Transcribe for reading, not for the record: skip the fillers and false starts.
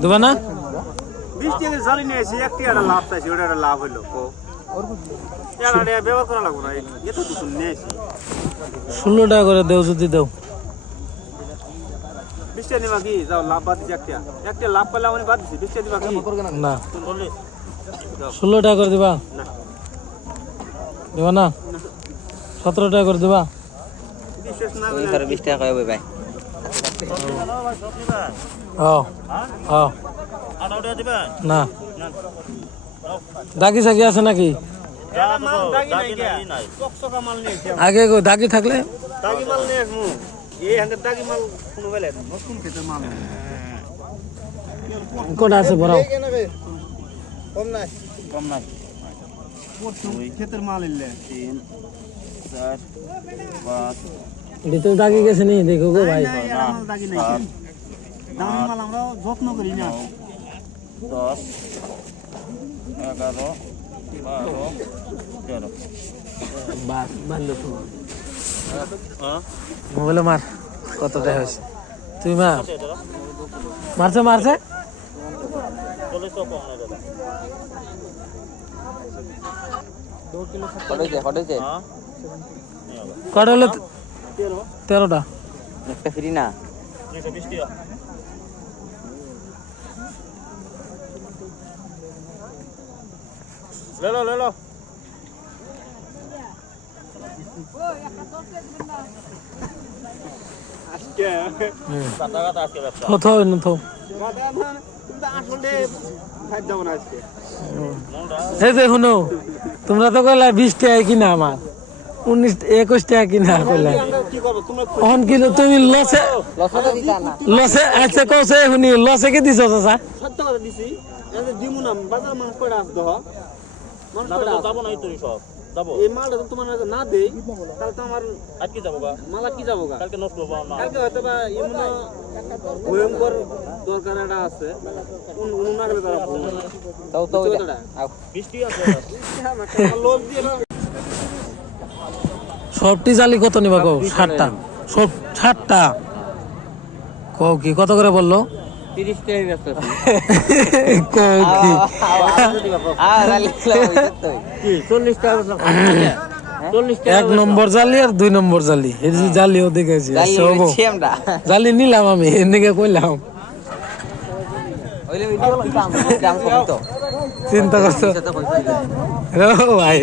দেবা না? 20 টাকা জানি নিয়েছি, একটি একটা লাভ চাইছি, ওটা একটা লাভ হইলো। এটা ব্যবহার করা লাগবো না, এত কিছু নিয়েছি। 16 টাকা করে দেও যদি দাও। 20 টাকা নিবা কি? যাও, লাভ বাদ দিছি একটা লাভ পেলে আমি বাদ দিছি। 20 টাকা দিবা কি? না 16 টাকা করে দিবা? না দেবা না? 17 টাকা করে দিবা? বিশেষ না ওই ধর 20 টাকা কইবে ভাই। না দাগি সাগি আছে নাকি? আগে দাগি থাকলে দাগি মাল নিয়ে আসবো। এই হাতে দাগি মাল কোনো বেলে নতুন খেতে মাল কোটা আছে বড় কম নাই ক্ষেতের মাল এলে 3 4 5 ভিতরে দাগি গেছে নি দেখো গো ভাই। দাগি নাই, দামি মাল আমরা যত্ন করি না। 10 11 12 13 বাস বন্ধ ফোন মোবাইলে মার কত টাকা হইছে তুই মা মারছে হটেছে কত হলো? 13টা একটা ফ্রি না ले लो আজকে কথা আজকে ব্যবসা থো না থো কথা না, তুমি তো আসলে খাই যাও না আজকে। এই যে শুনো, তোমরা তো কইলা 20 টাকা কিনা, আমার 19-21 টাকা কিনা কইলা। কি করব তোমরা? অন কিলো তুমি লসে লসটা দিতা না আচ্ছা কইছে শুনি লসে কি দিছো চাচা? সত্য কথা দিছি, এই যে দিমু না বাজার মানুষ কয়টা আসতো হ মানুষ কয়টা যাব নাই তুই সব যাব এই মালটা তো তোমার কাছে না দেই, তাহলে তো আমার আজকে যাব গা মাল আর কি যাবো গা? কালকে নষ্ট হবে না কালকে হয়তো বা এমন ভয়ঙ্কর দরকার একটা আছে, উনি না গেলে তারা ভুল তাও তাও কতটা? বৃষ্টি আছে লোক দিয়ে না। সবটি জালি কত নিবা কও? 60টা সব 60টা কও কি কত করে বললো? 30 টাকা ব্যস্ত আছি কও কি রালি কি 40 টাকা 40 টাকা 1 নম্বর জালি আর 2 নম্বর জালি, এই যে জালিও দেখেছি আমরা জালি নিলাম আমি এনেকে কইলাম ওইলে ভিডিও দাম কম তো চিন্তা করছো ও ভাই